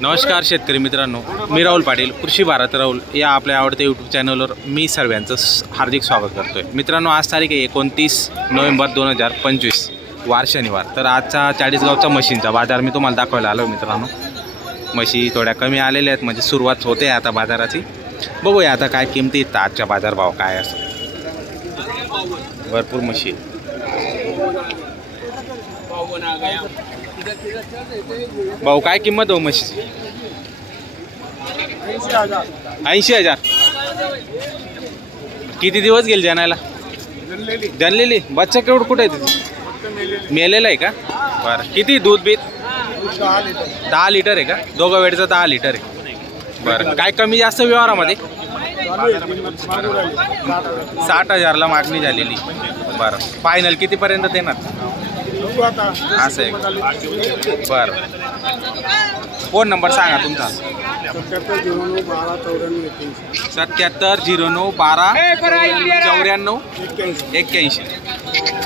नमस्कार शेतकरी मित्रांनो मी राहुल पाटील कृषी भारत राहुल या आपल्या आवडत्या यूट्यूब चॅनलवर मी सर्वांचं हार्दिक स्वागत करतो आहे मित्रांनो आज तारीख आहे एकोणतीस नोव्हेंबर दोन हजार पंचवीस वार शनिवार. तर आजचा चाळीसगावचा मशीनचा बाजार मी तुम्हाला दाखवायला आलो मित्रांनो. म्हशी थोड्या कमी आलेल्या आहेत म्हणजे सुरुवात होते आता बाजाराची. बघूया आता काय किमती आहेत आजच्या बाजारभाव काय असं. भरपूर म्हशी भाऊ काय किंमत हो म्हशीची? ऐंशी हजार. किती दिवस गेले जनायला जनलेली. बच्चा केवढं कुठे आहे तिथे? आहे का? बरं. किती दूध बीत दहा लिटर आहे का? दोघं वेळचं दहा लिटर आहे. बरं. काय कमी जास्त व्यवहारामध्ये? साठ हजारला मागणी झालेली. बरं. फायनल कितीपर्यंत देणार? असं आहे? बरं. फोन नंबर सांगा तुमचा. सत्याहत्तर झिरो नऊ बारा चौऱ्याण्णव एक्क्याऐंशी.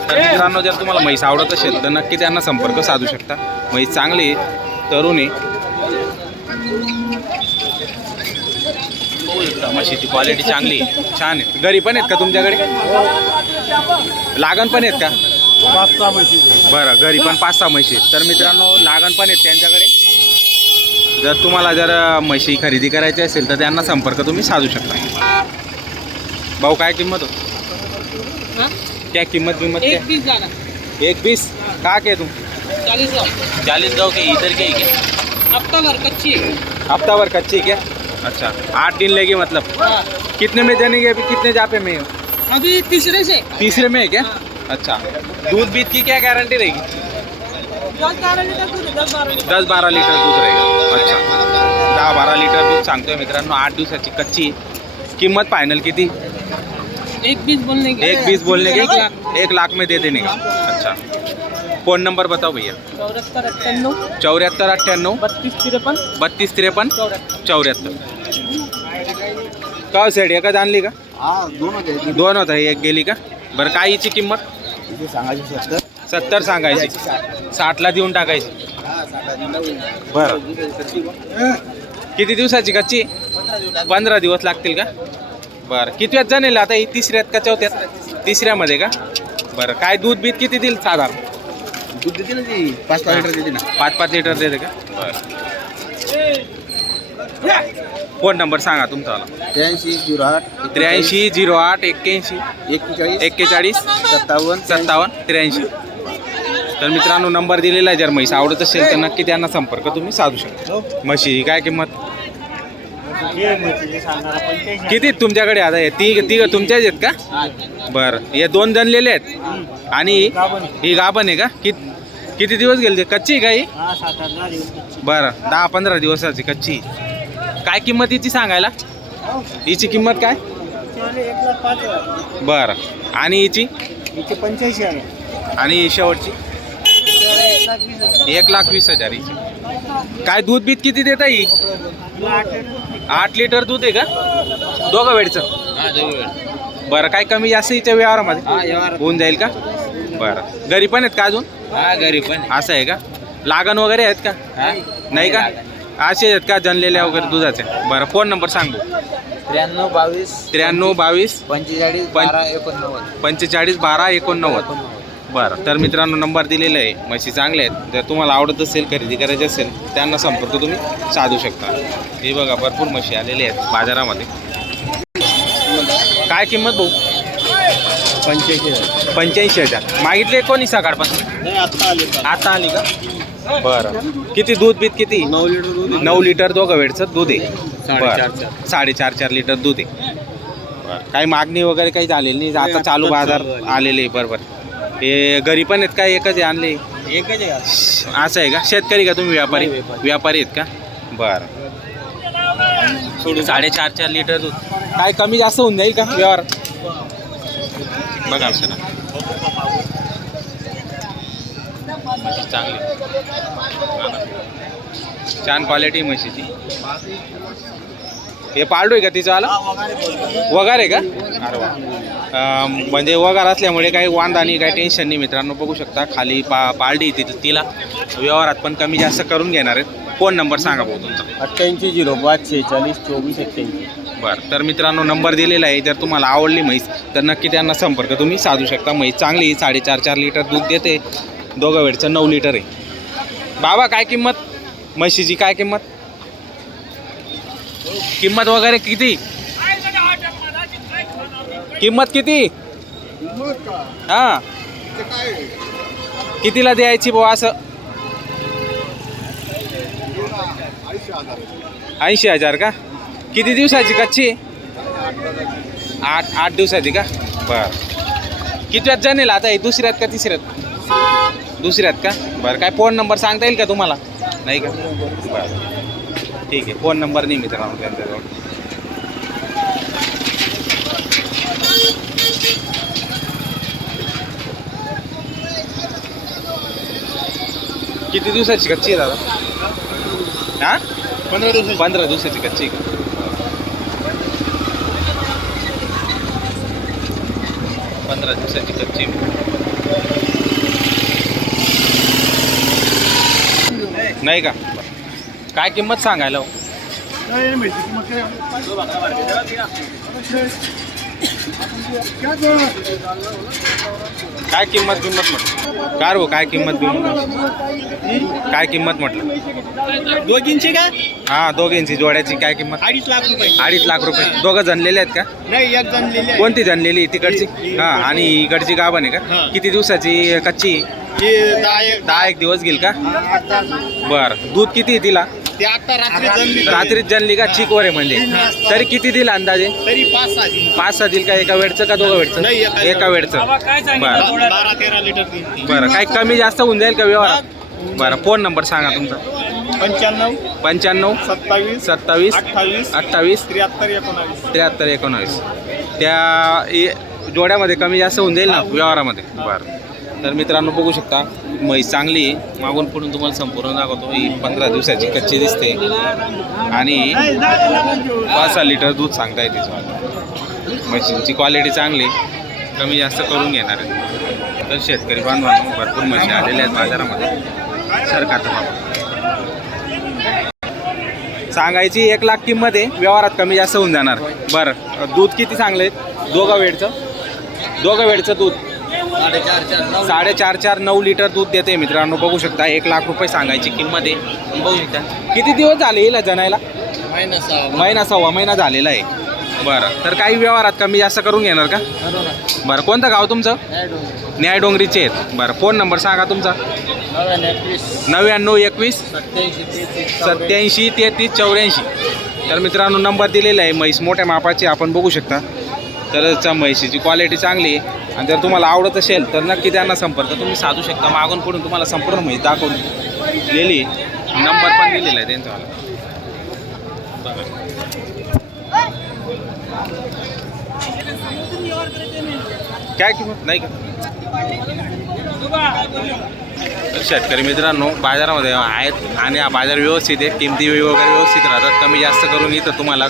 तर मित्रांनो जर तुम्हाला म्हैस आवडत असेल तर नक्की त्यांना संपर्क साधू शकता. म्हैस चांगली आहे तरुण आहे. म्हशीची क्वालिटी चांगली आहे. छान आहे. घरी पण आहेत का तुमच्याकडे? लागण पण आहेत का? बरं घरी पण पाच सहा म्हशी आहेत. तर मित्रांनो लागण पण आहेत त्यांच्याकडे. जर तुम्हाला जर म्हशी खरेदी करायची असेल तर त्यांना संपर्क तुम्ही साधू शकता. भाऊ काय किंमत हो? क्या किंमत किंमत एक पीस का के तुम चालीस चालीस गाँव के इधर के ही क्या हफ्ता भर कच्ची है हफ्ता भर कच्ची क्या? अच्छा. आठ दिन लेगी मतलब। कितने में देने के अभी कितने जापे में हो? अभी तीसरे से. तीसरे में है क्या? अच्छा. दूध बीत की क्या गारंटी रहेगी? दस बारह लीटर दूध दस बारह लीटर. दस बारा लिटर दूध रहेगा. अच्छा. दहा बारा लिटर दूध सांगतोय मित्रांनो आठ दिवसाची कच्ची. किंमत फायनल किती? एक पीस बोलने के एक बीस बोलने एक के लाख. एक लाख में दे देने का? अच्छा. फोन नंबर बताओ भैया. चौहत्तर अट्ठानवे चौऱ्याहत्तर अठ्ठ्याण्णव. बत्तीस तिरपन बत्तीस त्रेपन्न. चौहत्तर चौऱ्याहत्तर. का हो सेड एकच आणली का? हा दोन द्यायची दोन होता एक गेली का? बरं काय हिची किंमत? इथे सांगायची? सत्तर? सत्तर सांगायची. साठला देऊन टाकायची. बरं. किती दिवसाची कच्ची? पंधरा दिवस लागतील का? बरं. कितव्यात जाणेल? आता ही तिसऱ्यात का चौथ्यात तिसऱ्यामध्ये का? बरं. काय दूध बीत किती देईल साधारण? दूध देते ना ती. पाच पाच लिटर देते ना. पाच पाच लिटर देते का? बरं. फोन नंबर सांगा तुमचा त्र्याऐंशी झिरो आठ त्र्याऐंशी झिरो आठ एक्क्याऐंशी. एक्केचाळीस एक्केचाळीस सत्तावन्न. सत्तावन्न. त्र्याऐंशी. तर मित्रांनो नंबर दिलेला आहे जर म्हैस आवडत असेल तर नक्की त्यांना संपर्क तुम्ही साधू शकता. म्हशी काय किंमत? किती आहेत तुमच्याकडे आता? हे ती ती तुमच्याच आहेत का? बरं. हे दोन जनलेले आहेत? आणि ही? गाभण आहे का? कि किती दिवस गेले? कच्ची आहे का ही? बरं. दहा पंधरा दिवसाची कच्ची काय किंमत हिची सांगायला? हिची किंमत काय? बरं. आणि हिची? पंच्याऐंशी आणि शेवटची? एक लाख वीस हजार हिची. काय दूध बीत किती देता ही? आठ लिटर दूध आहे का? दोघं वेळचं. बरं काय कमी जास्त हिच्या व्यवहारामध्ये? होऊन जाईल का? बरं. घरी पण आहेत का अजून? हा घरी पण असं आहे का? लागण वगैरे आहेत का? नाही का? असे आहेत का जनलेल्या वगैरे दुधाचे? बरं फोन नंबर सांग. त्र्याण्णव बावीस त्र्याण्णव बावीस पंचेचाळीस बारा एकोणनव्वद. पंचेचाळीस बारा एकोणनव्वद. बरं तर मित्रांनो नंबर दिलेला आहे. म्हशी चांगल्या आहेत. जर तुम्हाला आवडत असेल खरेदी करायची असेल त्यांना संपर्क तुम्ही साधू शकता. हे बघा भरपूर म्हशी आलेल्या आहेत बाजारामध्ये. काय किंमत भाऊ? पंच्याऐंशी पंच्याऐंशी हजार. मागितले कोणी सकाळपासून? नाही आता आले. आता आली का? बरं. किती दूध बीत किती? नऊ लिटर दूध नऊ लिटर दोघं वेळचं दूध आहे. साडेचार बरं. साडेचार चार लिटर दूध आहे. बरं. काही मागणी वगैरे काही झालेली नाही. आता चालू बाजार चालू. आलेले आहे, बरोबर हे घरी पण आहेत का? एकच आहे आणले? एकच आहे असं आहे का? शेतकरी का तुम्ही व्यापारी? नाही, व्यापारी. व्यापारी आहेत का? बरं. साडेचार चार लिटर दूध. काय कमी जास्त होऊन जाईल का? व्यवहार? बघा सर चांगली. छान क्वालिटी म्हशीची. हे पाळडो आहे का तिचं आला? वगार आहे का? अरे वा. म्हणजे वगार असल्यामुळे काही वांदा नाही काही टेन्शन नाही मित्रांनो. बघू शकता खाली पा पाळडी ती तिला. व्यवहारात पण कमी जास्त करून घेणार आहेत. फोन नंबर सांगा भाऊ तुमचा. अठ्ठ्याऐंशी झिरो पाच शेहेचाळीस चोवीस एक्क्याऐंशी. बरं तर मित्रांनो नंबर दिलेला आहे. जर तुम्हाला आवडली म्हैस तर नक्की त्यांना संपर्क. तुम्ही साधू शकता म्हैस. चांगली साडेचार चार लिटर दूध देते. दोघं वेळचं नऊ लिटर आहे. बाबा काय किंमत? म्हशीची काय किंमत? किंमत वगैरे किती? किंमत किती? हा. कितीला द्यायची भाऊ असं? ऐंशी हजार का? किती दिवसाची कच्ची? आठ आठ दिवसाची का? बर. किती जाणेल आता? हे दुसऱ्यात का तिसऱ्यात? दुसऱ्यात का? बरं काय फोन नंबर सांगता येईल का तुम्हाला? नाही का? बरं. ठीक आहे फोन नंबर नाही मित्रांनो त्यांच्याजवळ. किती दिवसाची कच्ची आहे दादा? हा? पंधरा दिवसाची. पंधरा दिवसाची कच्ची आहे का? पंधरा दिवसाची कच्ची नाही का? काय किंमत सांगायला हो? काय? किंमत किंमत म्हटलं? काय हो काय किंमत किंमत काय किंमत म्हटलं? दोघींची का? हा दोघींची जोड्याची काय किंमत? अडीच लाख रुपये. अडीच लाख रुपये. दोघं जणलेले आहेत का? नाही एक जणलेली कोणती जणलेली तिकडची? हा आणि इकडची गाभण आहे का. किती दिवसाची कच्ची? दहा एक दिवस घेईल का? बर. दूध किती आहे तिला? ते आता रात्री जणली रात्रीच जनली का? चिकवर आहे म्हणजे. तरी किती दिला अंदाजे? तरी पाच सहा दिल. का? एका वेळचं का दोघं वेळचं? नाही, एका वेळचं. बरं. बारा तेरा लिटर दिन बरं काही कमी जास्त होऊन जाईल का व्यवहार बरं फोन नंबर सांगा तुमचा. पंच्याण्णव पंच्याण्णव सत्तावीस सत्तावीस अठ्ठावीस अठ्ठावीस त्र्याहत्तर एकोणावीस. त्र्याहत्तर एकोणावीस. त्या ए- जोड्यामध्ये कमी जास्त होऊन जाईल ना व्यवहारामध्ये. बरं. तर मित्रांनो बघू शकता म्हैस चांगली मागून पुढून तुम्हाला संपूर्ण दाखवतो. ही पंधरा दिवसाची कच्ची दिसते. आणि पाच सहा लिटर दूध सांगता येते तुम्हाला. म्हशींची क्वालिटी चांगली कमी जास्त करून घेणार आहे. तर शेतकरी बांधवांनो भरपूर म्हशी आलेल्या आहेत बाजारामध्ये. सरकार सांगायची एक लाख किंमत आहे. व्यवहारात कमी जास्त होऊन जाणार. बरं दूध किती चांगलं आहे? दोघं वेळचं दोघं वेळचं दूध. साडेचार चार नऊ साडेचार चार नऊ लिटर दूध देते मित्रांनो. बघू शकता एक लाख रुपये सांगायची किंमत आहे. बघू शकता. किती दिवस झाले येईल जणायला महिना सहा महिना सव्वा महिना झालेला आहे. बरं. तर काही व्यवहारात कमी जास्त करून घेणार का? बरं. कोणतं गाव तुमचं? न्याय डोंगरीचे आहेत. बरं. फोन नंबर सांगा तुमचा. नव्याण्णव एकवीस. सत्याऐंशी तेहतीस चौऱ्याऐंशी. तर मित्रांनो नंबर दिलेला आहे म्हैस मोठ्या मापाची आपण बघू शकता. तर त्या म्हैशीची क्वालिटी चांगली आहे. आणि जर तुम्हाला आवडत असेल तर नक्की त्यांना संपर्क तुम्ही साधू शकता. मागून पुढून तुम्हाला संपूर्ण माहिती दाखवून दिलेली नंबर पण दिलेला आहे त्यांचावाला काय किंमत? नाही का? शेतकरी मित्रांनो बाजारामध्ये आहेत आणि हा बाजार व्यवस्थित आहे. किमती वगैरे व्यवस्थित राहतात. कमी जास्त करून इथं तुम्हाला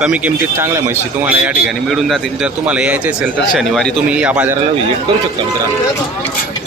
कमी किमतीत चांगल्या म्हशी तुम्हाला या ठिकाणी मिळून जातील. जर तुम्हाला यायचे असेल तर शनिवारी तुम्ही या बाजाराला व्हिजिट करू शकता मित्रांनो.